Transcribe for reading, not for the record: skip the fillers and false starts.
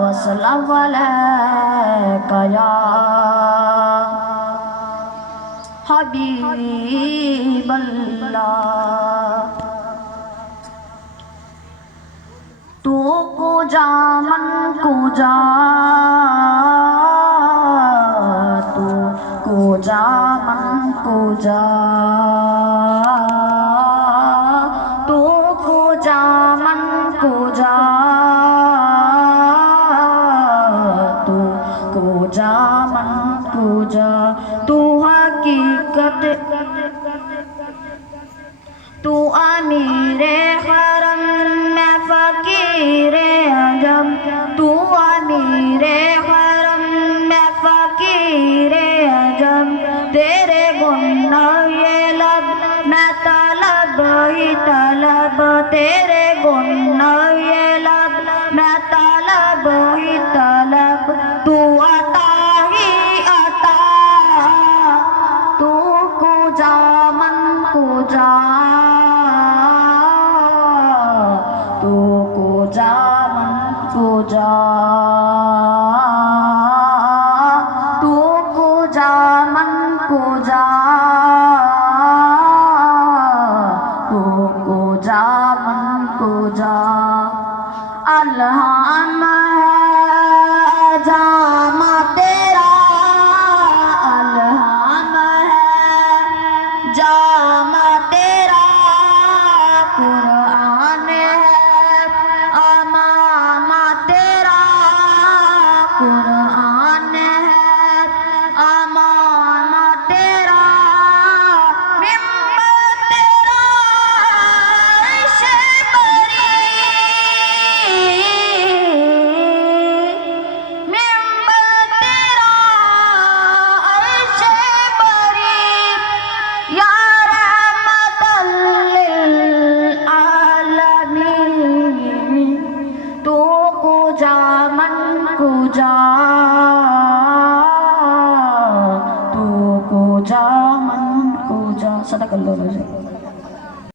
وسلم عليك يا حبيب الله تو کجا من کجا تو کجا من کجا تو کجا من کجا تو کجا من کجا تو حقیقت تو امیر حرم میں فقیر عجم تو امیر حرم میں فقیر عجم تیرے گنہ یہ لب میں طلب ہی طلب تیرے گنہ یہ لب میں طلب ہی طلب تو عطا ہی عطا تو کجا من کجا تو کجا من کجا تو کجا من کجا تو کجا من کجا الہام ہے جام تیرا الہام ہے جام تیرا قرآن ہے امام تیرا قرآن ہے امام تیرا ممبر تیرا عرش بری ممبر تیرا عرش بری یا رحمت للعالمین تو کجا من کجا تو کجا من کجا صدق اللہ العظیم